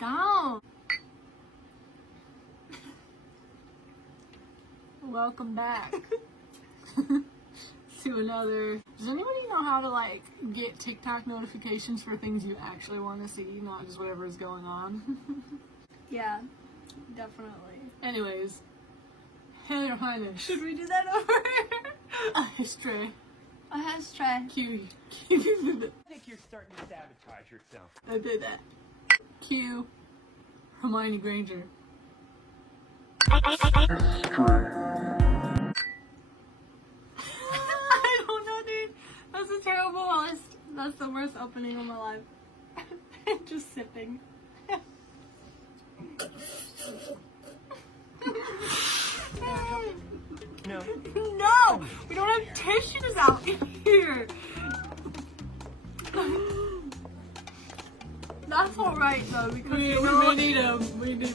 down. Welcome back to another. Does anybody know how to like get TikTok notifications for things you actually want to see, not just whatever is going on? Yeah, definitely. Anyways, Hail Your Highness. Should we do that over? A history. A hashtag. Q. I think you're starting to sabotage yourself. I did that. Q. Hermione Granger. I don't know, dude. That's a terrible list. That's the worst opening of my life. Just sipping. No. No! We don't have tissues out here. That's alright though, because you know, We need a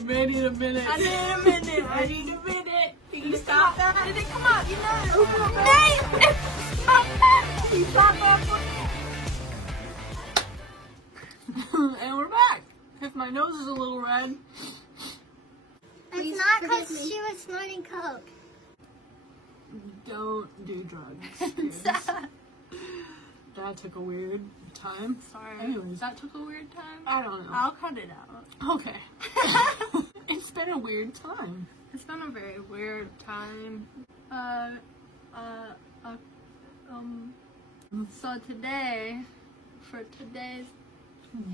minute. I need a minute. I need a minute. Can you stop that? Did it come out? You know. Nate! Stop that! You stop that. And we're back. If my nose is a little red. It's not because she was snorting coke. Don't do drugs. kids. That took a weird time. Sorry. Anyways, That took a weird time. I don't know. I'll cut it out. Okay. It's been a weird time. It's been a very weird time. So today, for today's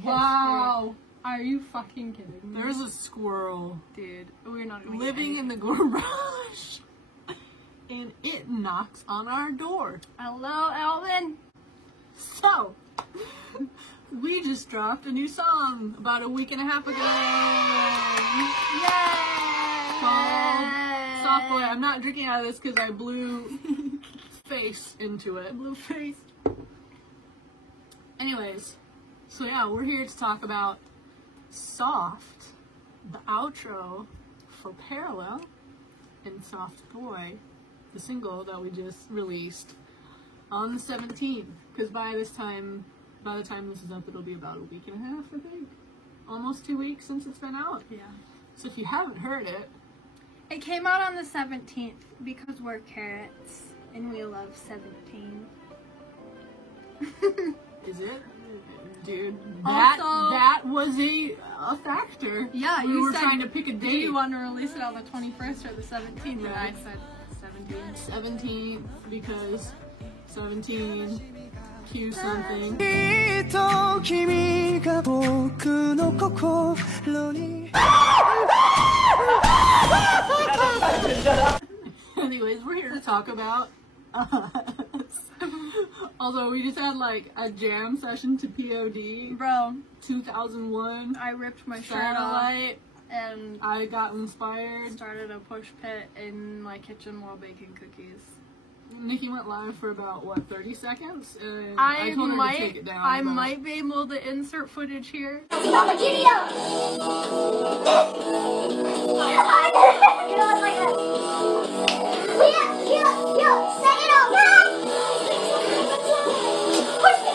Wow. are you fucking kidding me? There's a squirrel Dude, we're not gonna living in the garage. And it knocks on our door. Hello, Elvin. So, we just dropped a new song about a week and a half ago. Yay! Called Soft Boy. I'm not drinking out of this because I blew face into it. Blue face. Anyways, so yeah, we're here to talk about Soft, the outro for Parallel, and Soft Boy, the single that we just released on the 17th. Because by the time this is up, it'll be about a week and a half, I think. Almost 2 weeks since it's been out. Yeah. So if you haven't heard it, It came out on the 17th because we're carrots and we love 17. is it? Dude, Also- that was a factor. Yeah, we you were said, trying to pick a do date. you want to release it on the 21st or the 17th? And Right. I said 17. 17 because 17 Q something. きっと君が僕の心に Anyways, we're here to talk about us. Although we just had like a jam session to POD Bro, 2001 I ripped my shirt off Satellite. and I got inspired. started a push pit in my kitchen while baking cookies. Nikki went live for about what 30 seconds, and I told her to take it down. I but- might be able to insert footage here. Mama, giddy up! You know what's like that? Yeah, set it up! Push the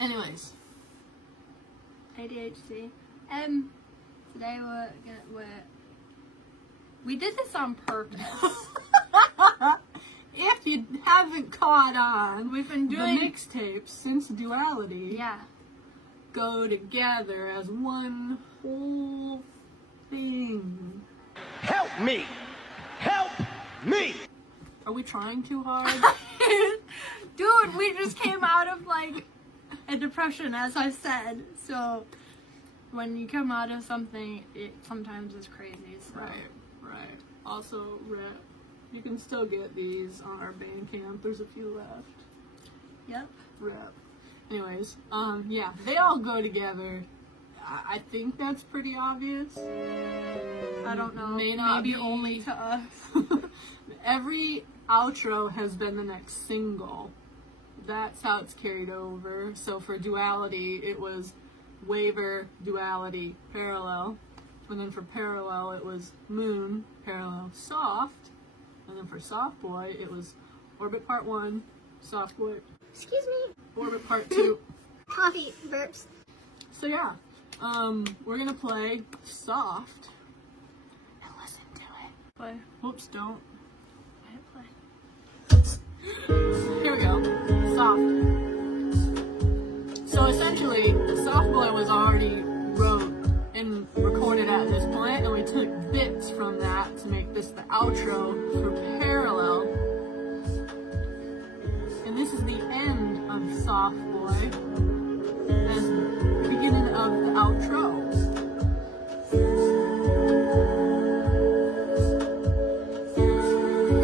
Anyways, ADHD. Today we did this on purpose. if you haven't caught on, We've been the doing mixtapes since Duality yeah. go together as one whole thing. Help me! Help me! Are we trying too hard? Dude, we just came out of like a depression, as I said. So when you come out of something, it sometimes is crazy. So. Right. Also, rep. You can still get these on our Bandcamp. There's a few left. Yep. Rep. Anyways, yeah, they all go together. I think that's pretty obvious. I don't know. May not Maybe be. only to us. Every outro has been the next single. That's how it's carried over. So for Duality, it was Waver, Duality, Parallel. And then for Parallel, it was Moon, Parallel, Soft. And then for Soft Boy, it was Orbit Part 1, Soft Boy, Excuse me. Orbit Part 2. Coffee burps. So yeah, we're gonna play Soft and listen to it. Play. Oops, don't. Hit play. Here we go. Soft. So essentially, Soft Boy was already wrote and recorded at this point, and we took bits from that to make this the outro for Parallel. And this is the end of Soft Boy and the beginning of the outro.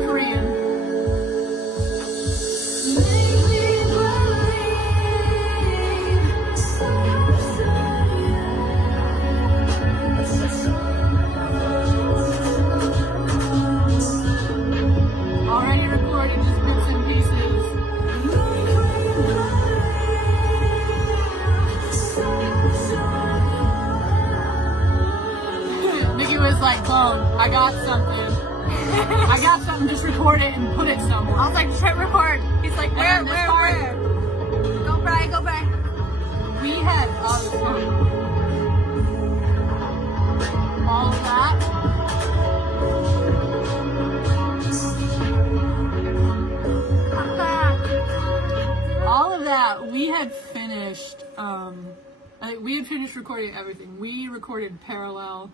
Korean. Already recorded just bits and pieces. Nikki was like, Bone, I got something. I got something, just record it and put it somewhere. I was like, just hit record. He's like, where? Go Bry, go Bry. We had all of that. All of that, we had finished, we had finished recording everything. We recorded Parallel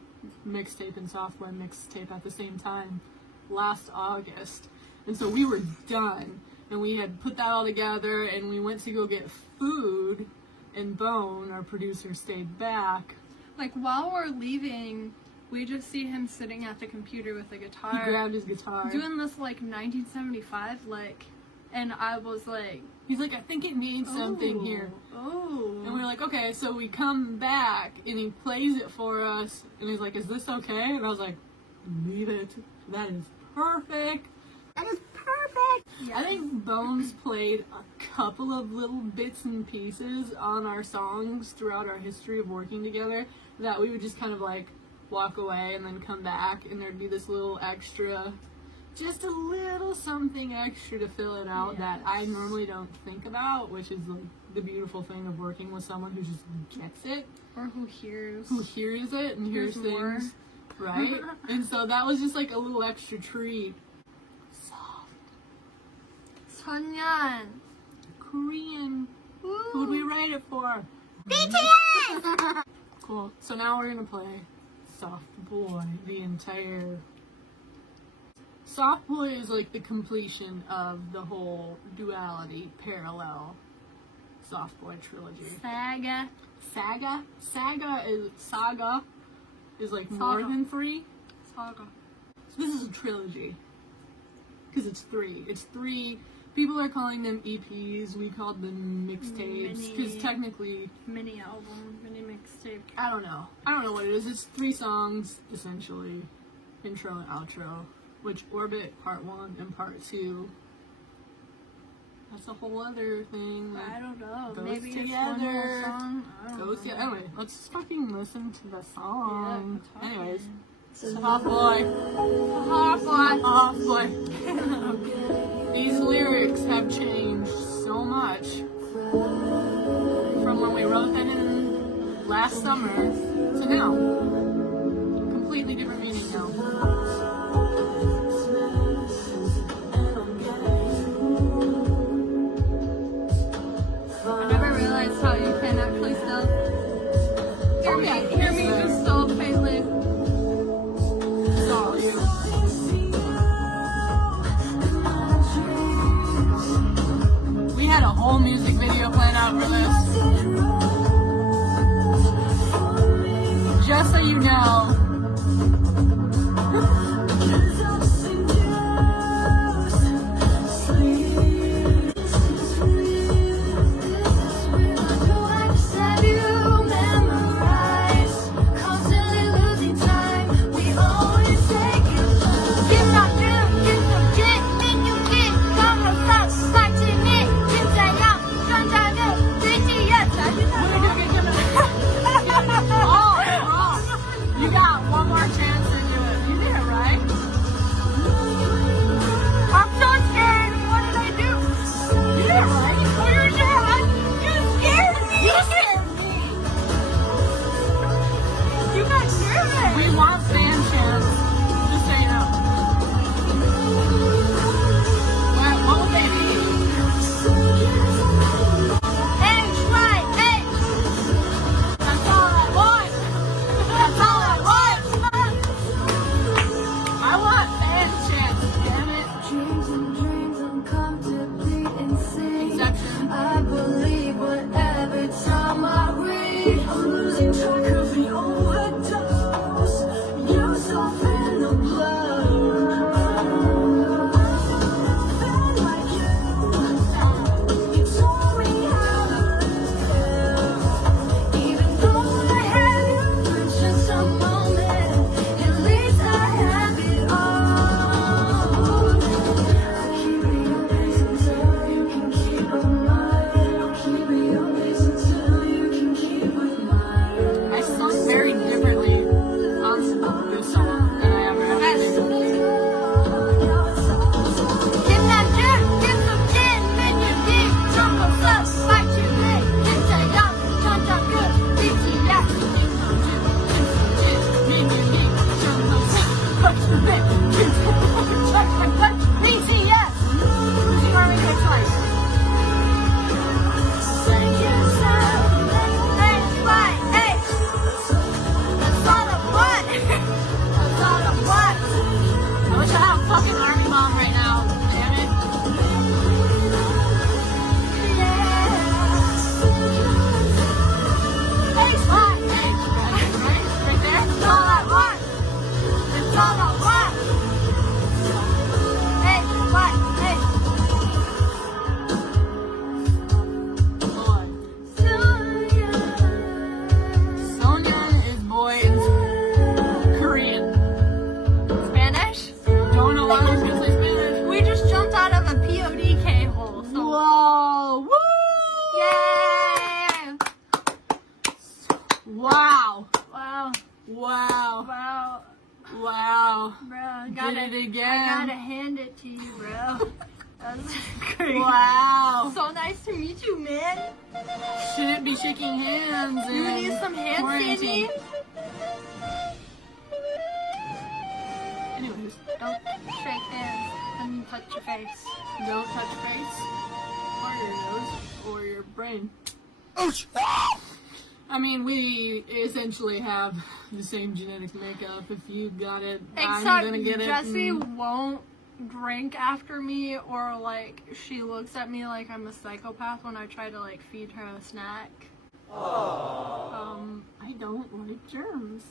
mixtape and Software mixtape at the same time last August. And so we were done. And we had put that all together, and we went to go get food, and Bone, our producer, stayed back. Like, while we're leaving, we just see him sitting at the computer with a guitar. He grabbed his guitar. Doing this, like, 1975 lick. And I was like... He's like, I think it needs something here. Oh. And we're like, okay, so we come back, and he plays it for us, and he's like, is this okay? And I was like, leave it. That is perfect. That is perfect. Yeah. I think Bones played a couple of little bits and pieces on our songs throughout our history of working together that we would just kind of like walk away and then come back, and there'd be this little extra, just a little something extra to fill it out that I normally don't think about, which is like the beautiful thing of working with someone who just gets it. Or who hears. Who hears it and hears Hears more. things. Right? And so that was just like a little extra treat. Sunyeon. Korean. Who'd we write it for? BTS! Cool. So now we're gonna play Soft Boy, the entire... Soft Boy is like the completion of the whole Duality, Parallel, Soft Boy trilogy. Saga. Saga is like more Saga. than 3. Saga. So this is a trilogy. Because it's 3. It's 3. People are calling them EPs. We called them mixtapes. Because technically... Mini album. Mini mixtape. I don't know what it is. It's 3 songs, essentially. Intro and outro. Which Orbit Part 1 and Part 2. That's a whole other thing. That I don't know. goes Maybe together. it's one whole song. I don't Goes know. together. Anyway, let's fucking listen to the song. Yeah, Anyways. talking. Soft Boy. Soft Boy. Soft Boy. These lyrics have changed so much from when we wrote them in last summer to now. Completely different meaning now. I never realized how you can actually still hear me just so faintly. It's all you. We had a whole music video planned out for this. Just so you know. Wow. Wow. Wow. Bro, Did it again. I gotta hand it to you, bro. That's great. Wow. So nice to meet you, man. Shouldn't be shaking hands. You need some hand quarantine. sandy? Anyways, Don't shake hands and touch your face. don't touch face or your nose or your brain. I mean, we essentially have the same genetic makeup. If you got it, I'm Except gonna get it. Jessie won't drink after me, or like she looks at me like I'm a psychopath when I try to like feed her a snack. I don't like germs.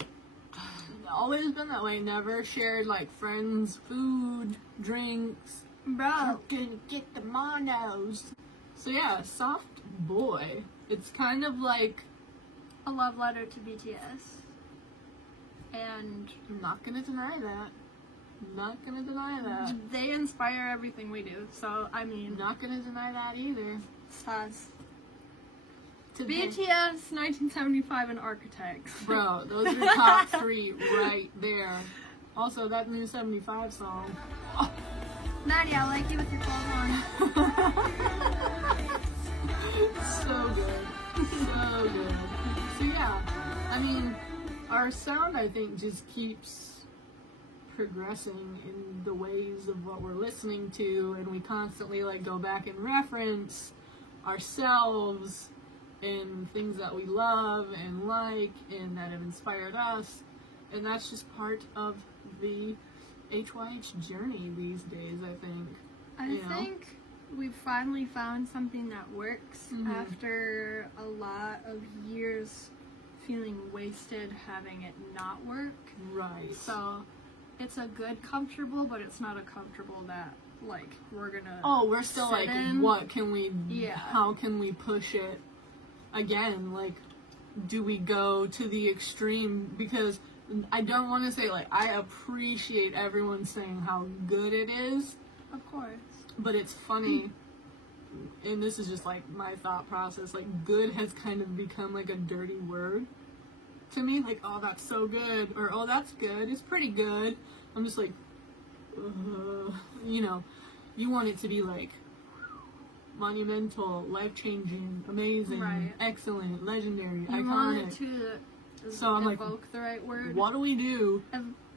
It's always been that way. Never shared like friends' food, drinks. Bro, Gonna get the monos. So yeah, soft boy. It's kind of like, a love letter to BTS. And I'm not gonna deny that. I'm not gonna deny that. they inspire everything we do. So, I I'm mean, not gonna deny that either. says Today- BTS, 1975, and Architects. Bro, those are the top three right there. Also, that new 75 song. Maddie, I like you with your clothes on. So good. So good. So yeah, I mean, our sound, I think, just keeps progressing in the ways of what we're listening to, and we constantly like go back and reference ourselves and things that we love and like and that have inspired us, and that's just part of the HYH journey these days, I think. I You know? think we've finally found something that works Mhm. after a lot of years feeling wasted having it not work. Right. So it's a good comfortable, but it's not a comfortable that like we're gonna Oh, we're still sit like, in. what can we, Yeah. how can we push it again? Like, do we go to the extreme? Because I don't want to say, like, I appreciate everyone saying how good it is, Of course. but it's funny, and this is just like my thought process, like, good has kind of become like a dirty word to me. Like, oh, that's so good, or oh, that's good, it's pretty good. I'm just like, you know, you want it to be like monumental, life-changing, amazing, Right. excellent, legendary, You want it iconic. to So I'm like, evoke the right word. What do we do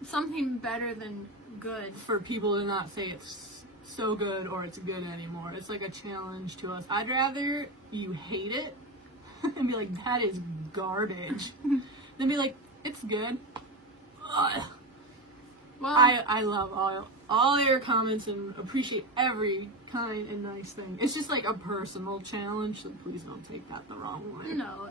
Something better than good. for people to not say it's so good or it's good anymore? It's like a challenge to us. I'd rather you hate it and be like, that is garbage, than be like, it's good. Ugh. Well, I love all your comments and appreciate every kind and nice thing. It's just like a personal challenge, so please don't take that the wrong way. no,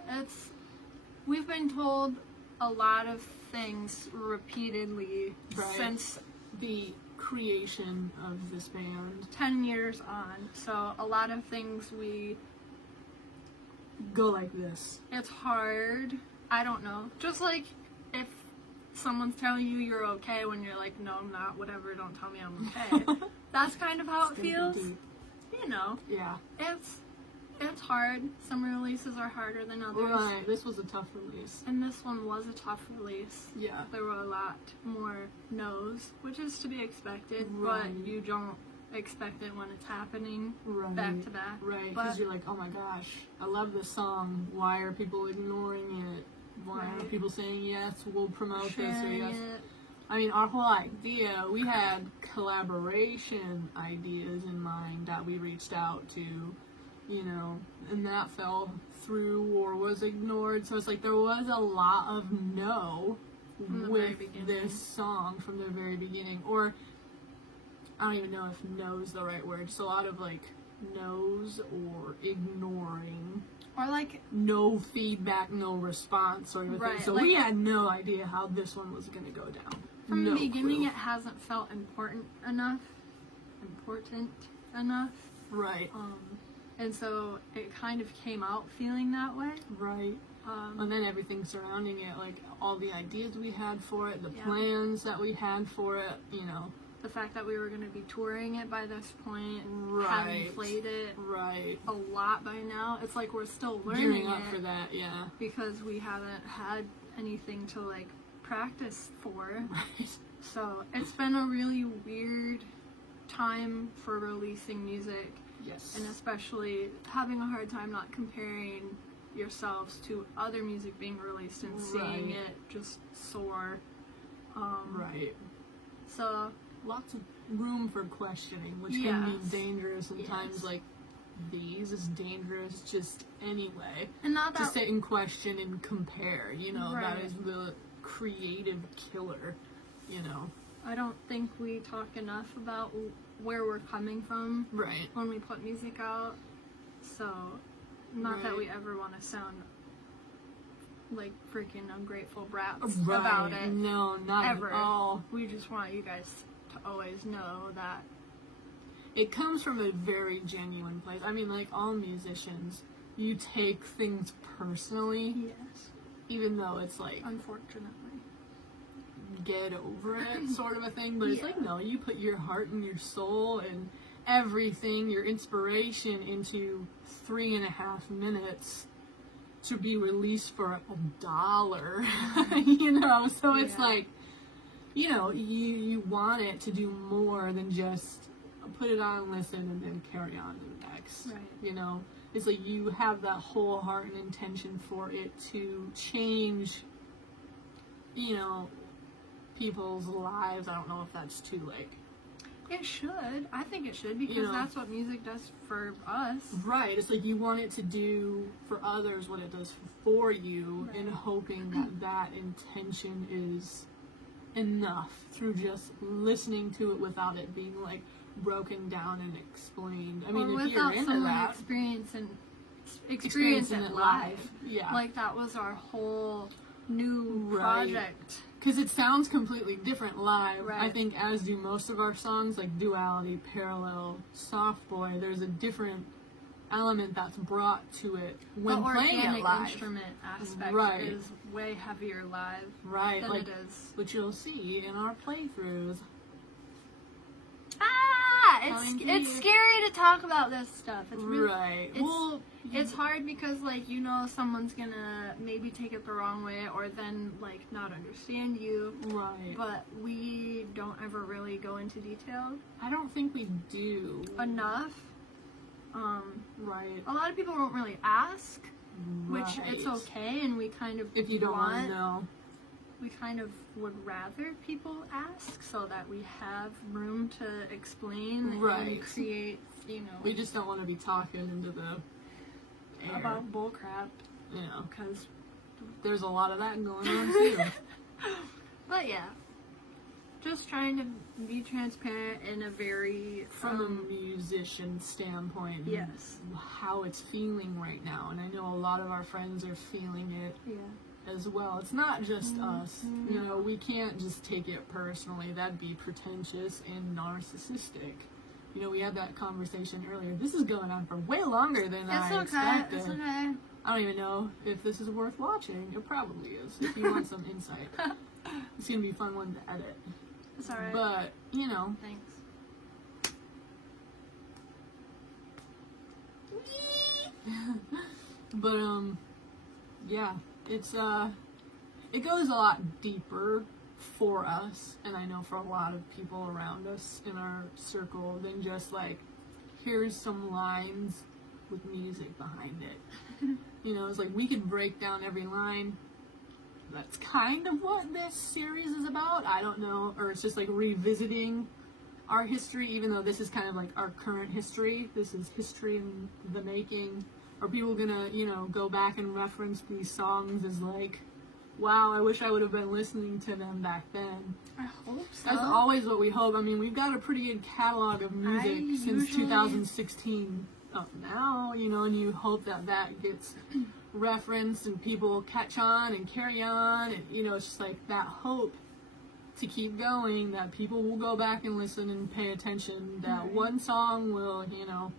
we've been told a lot of things repeatedly Right. since The creation of this band. 10 years on. So a lot of things Go like this. it's hard. I don't know. Just like if someone's telling you you're okay when you're like, no, I'm not, whatever, don't tell me I'm okay. That's kind of how it Stinking feels. deep. You know, Yeah. it's hard. Some releases are harder than others. Right. This was a tough release. And this one was a tough release. Yeah. There were a lot more no's, which is to be expected, Right. but you don't expect it when it's happening Right. back to back. Right. But Because you're like, oh my gosh, I love this song. Why are people ignoring it? Why are Right. people saying yes, we'll promote this or sharing yes? it. I mean, our whole idea, we had collaboration ideas in mind that we reached out to, you know, and that fell through or was ignored. So it's like there was a lot of no From the very with beginning. this song from the very beginning. Or, I don't even know if no is the right word. Just a lot of like no's or ignoring. Or like, No feedback, no response sort of a thing. Right, So like- we had no idea how this one was going to go down. from No the beginning, clue. it hasn't felt important enough. Right, And so it kind of came out feeling that way. right. And then everything surrounding it, like all the ideas we had for it, the Yeah. plans that we had for it, you know, the fact that we were going to be touring it by this point, having Right. played it Right. a lot by now. It's like we're still learning Gearing up it for that, yeah. because we haven't had anything to like practice for. Right. So it's been a really weird time for releasing music, Yes. and especially having a hard time not comparing yourselves to other music being released and seeing Right. it just soar. Right. So Lots of room for questioning, which can be Yes. dangerous, and Yes. times like these is dangerous just anyway. and not To that sit and question and compare, you know, that Right. is the creative killer, you know. I don't think we talk enough about where we're coming from Right. when we put music out. So not that Right. we ever want to sound like freaking ungrateful brats Right. about it. No, not Ever. at all. We just want you guys to always know that It comes from a very genuine place. I mean, like all musicians, you take things personally, yes, even though it's like unfortunately. get over it sort of a thing, but it's Yeah. like, no, you put your heart and your soul and everything, your inspiration into 3.5 minutes to be released for $1, you know, so it's Yeah. like, you know, you want it to do more than just put it on, listen, and then carry on to the next, Right. you know, it's like you have that whole heart and intention for it to change, you know, people's lives. I don't know if that's too like It should. I think it should because You know. that's what music does for us. right. It's like you want it to do for others what it does for you, Right. and hoping that that intention is enough through just listening to it without it being like broken down and explained. I mean, or if you're without into someone that, experiencing experiencing it it live. live, yeah. Like that was our whole new Right. project. Because it sounds completely different live. Right. I think as do most of our songs, like Duality, Parallel, Soft Boy, there's a different element that's brought to it when the playing it organic live. instrument aspect Right. is way heavier live Right, than like it is. what you'll see in our playthroughs. It's Indeed. scary to talk about this stuff. It's really Right. it's- Well, it's hard because like you know someone's gonna maybe take it the wrong way or then like not understand you. right. But we don't ever really go into detail I don't think we do. enough. Right. A lot of people don't really ask, which it's Right. okay, and we kind of If you don't want to know. we kind of would rather people ask so that we have room to explain Right. and create, you know, We just don't want to be talking into the air. about bullcrap. you know, Because, there's a lot of that going on too. but yeah, just trying to be transparent in a very From a musician standpoint, and yes, how it's feeling right now, and I know a lot of our friends are feeling it yeah, as well. It's not just us, you no. know, we can't just take it personally. That'd be pretentious and narcissistic. You know, we had that conversation earlier. This is going on for way longer than I it's okay, expected. it's okay. I don't even know if this is worth watching. It probably is, if you want some insight. It's gonna be a fun one to edit. It's alright. But, you know, Thanks. but yeah, it's it goes a lot deeper for us, and I know for a lot of people around us in our circle, than just like, here's some lines with music behind it. You know, it's like we could break down every line. That's kind of what this series is about. I don't know, or it's just like revisiting our history, even though this is kind of like our current history. This is history in the making. Are people gonna, you know, go back and reference these songs as like, wow, I wish I would have been listening to them back then? I hope so. That's always what we hope. I mean, we've got a pretty good catalog of music since usually- 2016 up now, you know, and you hope that that gets referenced and people catch on and carry on, and, you know, it's just like that hope to keep going, that people will go back and listen and pay attention, that Right. one song will, you know,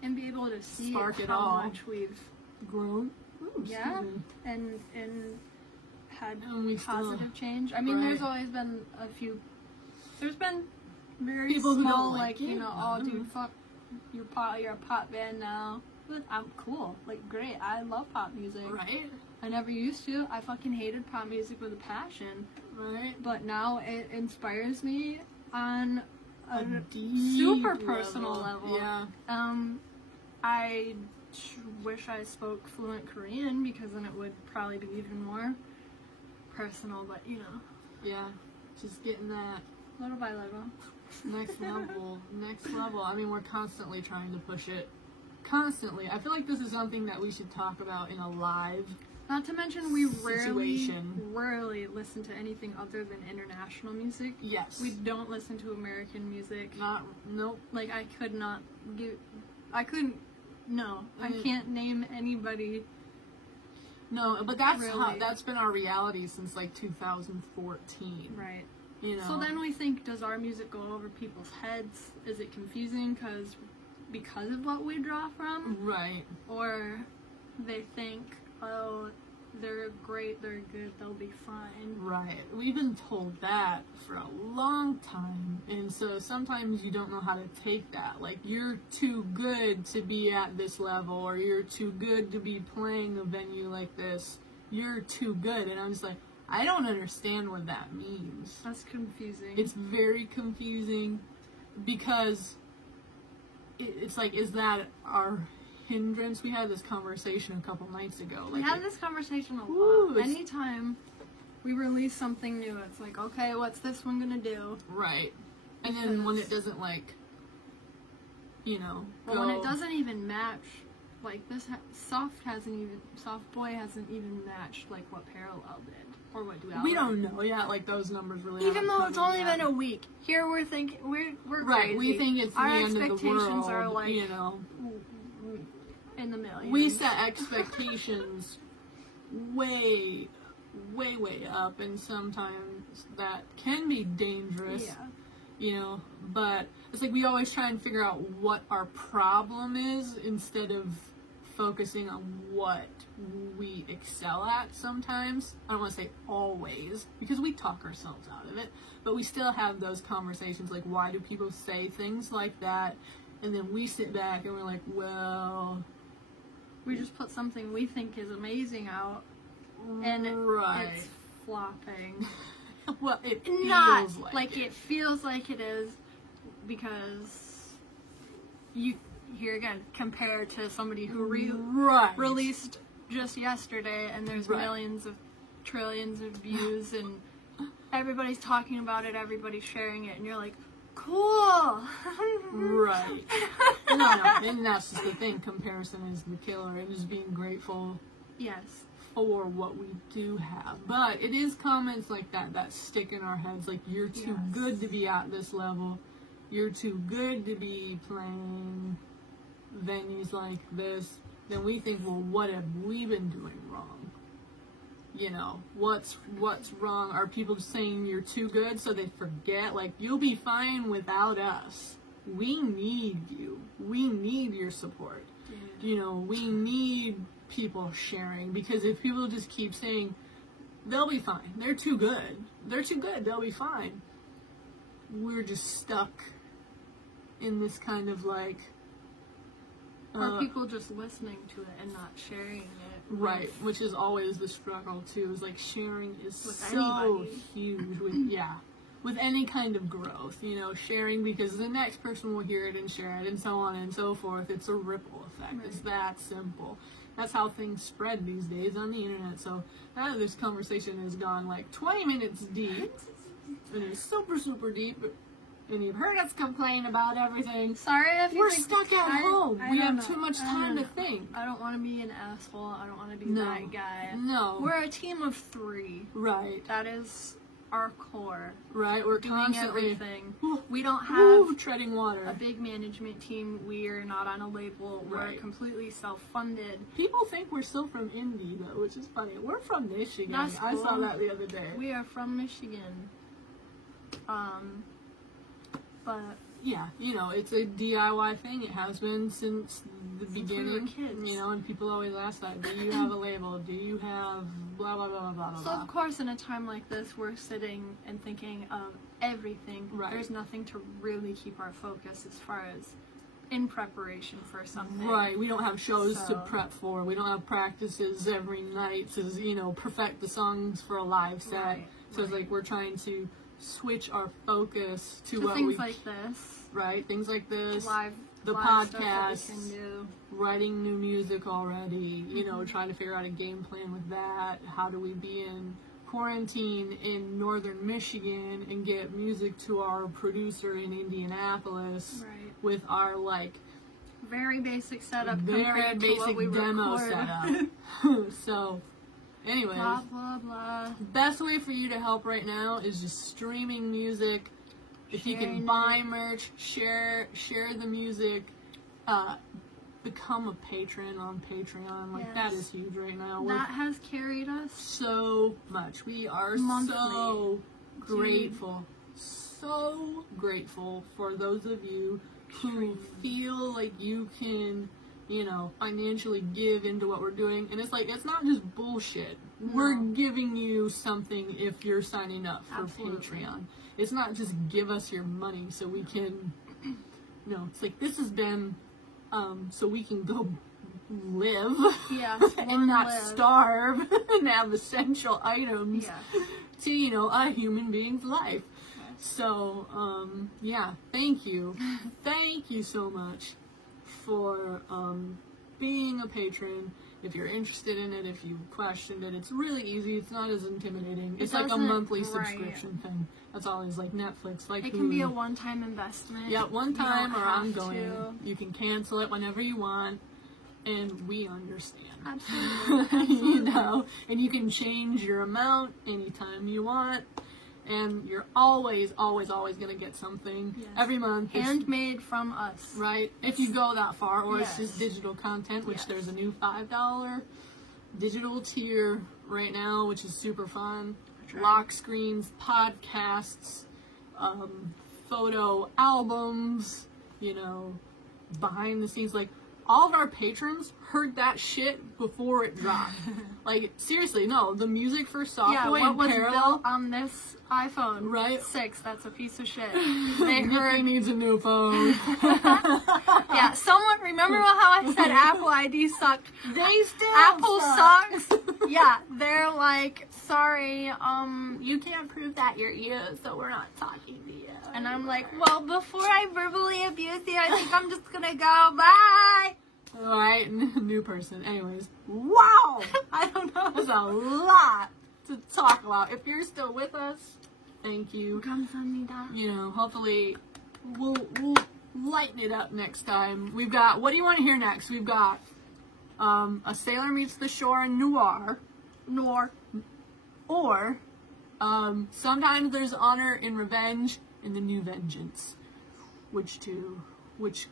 and be able to see Spark it how all. much we've grown. Ooh, excuse Yeah. me. and had And we still, positive change. I mean, there's Right. always been a few. There's been very People who small, don't like you it, know, oh dude, fuck, you're a pop band now. But I'm cool, like great. I love pop music. Right? I never used to. I fucking hated pop music with a passion. Right? But now it inspires me on a deep super personal level. Yeah. I wish I spoke fluent Korean because then it would probably be even more personal, but you know. Yeah. Just getting that Little by little. next level. I mean, we're constantly trying to push it. Constantly. I feel like this is something that we should talk about in a live Not to mention we situation. rarely listen to anything other than international music. Yes. We don't listen to American music. Nope. Like I can't name anybody. No, but that's Really. that's been our reality since like 2014. Right. You know. So then we think, does our music go over people's heads? Is it confusing because of what we draw from? Right. Or they think, oh, they're great, they're good, they'll be fine. Right. We've been told that for a long time. And so sometimes you don't know how to take that. Like, you're too good to be at this level, or you're too good to be playing a venue like this. You're too good. And I'm just like, I don't understand what that means. That's confusing. It's very confusing because it's like, is that our hindrance? We had this conversation a couple nights ago. We Like, have this conversation a Ooh, lot. it's- Anytime we release something new, it's like, okay, what's this one gonna do? right. And then when it doesn't, like, you know, Well, when it doesn't even match, like this, Soft Boy hasn't even matched like what Parallel did or what Duality. we don't know yet, like, those numbers really Even haven't though come it's in only yet. been a week, here we're thinking we're Right, crazy. we think it's the Our end of the expectations world, are like you know. in the millions. We set expectations way up, and sometimes that can be dangerous. Yeah. You know, but it's like we always try and figure out what our problem is instead of focusing on what we excel at sometimes. I don't want to say always, because we talk ourselves out of it, but we still have those conversations like, why do people say things like that? And then we sit back and we're like, well, We just put something we think is amazing out, and right. it's flopping. Well, it feels Not like it feels like it is, because you here again compare to somebody who right. released just yesterday, and there's Right. millions of trillions of views, and everybody's talking about it, everybody's sharing it, and you're like, cool. Right. No, and that's just the thing. Comparison is the killer, and just being grateful Yes. for what we do have. But it is comments like that stick in our heads, like, you're too Yes. good to be at this level. You're too good to be playing venues like this. Then we think, well, what have we been doing wrong? You know, what's wrong? Are people just saying you're too good so they forget? Like, you'll be fine without us. We need you. We need your support. You know, we need people sharing, because if people just keep saying they'll be fine, they're too good, they'll be fine, we're just stuck in this kind of like Or people just listening to it and not sharing it. right, which is always the struggle too, is like sharing is With so anybody. huge with any kind of growth, you know, sharing, because the next person will hear it and share it and so on and so forth. It's a ripple effect. Right. It's that simple. That's how things spread these days on the internet. So now this conversation has gone like 20 minutes deep, and it's super deep, and you've heard us complain about everything. Sorry if you We're think stuck at home. I We don't have know. too much I time don't to know. think. I don't want to be an asshole. I don't want to be No. that guy. No. We're a team of 3. Right. That is our core. Right. We're Doing constantly everything. Woo, We don't woo, have treading water. a big management team. We're not on a label. We're Right. completely self-funded. People think we're still from Indy, though, which is funny. We're from Michigan. That's I saw cool. that the other day. We are from Michigan. But yeah, you know, it's a DIY thing. It has been since the beginning. we were kids. You know, and people always ask that. Do you have a label? Do you have blah blah blah blah blah blah? So of course, in a time like this, we're sitting and thinking of everything. Right. There's nothing to really keep our focus as far as in preparation for something. Right, we don't have shows to So- prep for. We don't have practices every night to, you know, perfect the songs for a live set. Right, So it's right. like we're trying to switch our focus to To what things we like this, right, things like this, live, the live stuff that podcasts, we can do. writing new music already, you know, Mm-hmm. trying to figure out a game plan with that. How do we be in quarantine in northern Michigan and get music to our producer in Indianapolis Right. with our like Very basic setup very compared to what basic we demo record. setup. So, anyways, Blah blah blah. best way for you to help right now is just streaming music. If you Sharing can buy merch, share the music, become a patron on Patreon. Like that Yes. is huge right now. We're That has carried us. so much. We are Monthly. so grateful. So grateful for those of you who feel like you can, you know, financially give into what we're doing. And it's like, it's not just bullshit. We're giving you something if you're signing up for Absolutely. Patreon. It's not just give us your money so we can, no, it's like this has been, so we can go live Yeah, and not live. starve and have essential items Yeah. to, you know, a human being's life. So, yeah, thank you. Thank you so much for being a patron. If you're interested in it, if you questioned it, it's really easy. It's not as intimidating. It's like a doesn't- monthly right. subscription thing. That's always like Netflix, like It can be a Hulu. one-time investment. Yeah, one You don't time or have ongoing. to. You can cancel it whenever you want, and we understand. Absolutely. You know, and you can change your amount anytime you want, and you're always going to get something Yes. every month. It's- Handmade from us. right? If you go that far, or it's Yes. just digital content, which Yes. there's a new $5 digital tier right now, which is super fun. Right. Lock screens, podcasts, photo albums, you know, behind the scenes. Like, all of our patrons heard that shit before it dropped. Like, seriously, no, the music for Softboy Yeah, what and was Parallel, built on this iPhone Right. 6, that's a piece of shit. They Nikki heard, needs a new phone. yeah, someone, remember how I said Apple ID sucked? They still Apple suck. sucks. Yeah, they're like, sorry, you can't prove that you're you, so we're not talking to you. And I'm like, well, before I verbally abuse you, I think I'm just gonna go, bye. Alright, new person. Anyways, wow! I don't know. There's a lot to talk about. If you're still with us, thank you. 감사합니다. You know, hopefully we'll lighten it up next time. We've got, what do you want to hear next? We've got A Sailor Meets the Shore and Noir. Or Sometimes There's Honor in Revenge and The New Vengeance. Which two? Which...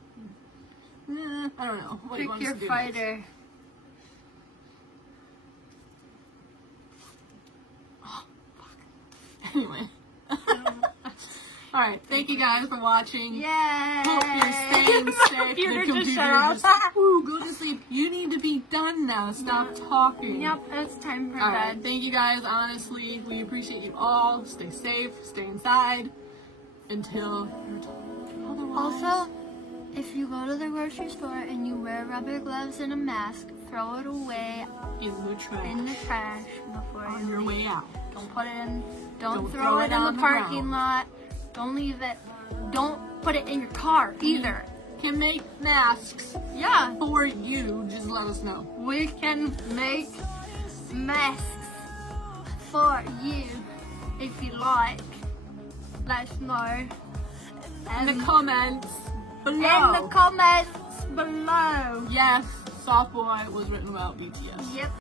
I don't know. What do you Pick want your us to do fighter. next? Anyway. Alright, thank you guys for watching. Yay! Hope you're staying safe. Computer The just computer shut off. just- Ooh, go to sleep. You need to be done now. Stop talking. Yep, it's time for Alright, bed. thank you guys. Honestly, we appreciate you all. Stay safe. Stay inside. Until you're told otherwise. Also, if you go to the grocery store and you wear rubber gloves and a mask, throw it away in the trash. in the trash before On you your leave. way out. Don't put it in. Don't Don't throw throw it it in on the the parking ground. lot. Don't leave it. Don't put it in your car either. Can make masks Yeah, for you. Just let us know. we can make Masks for you if you like. let us know In the comments below. In the comments below. Yes, Softboy was written about BTS. Yep.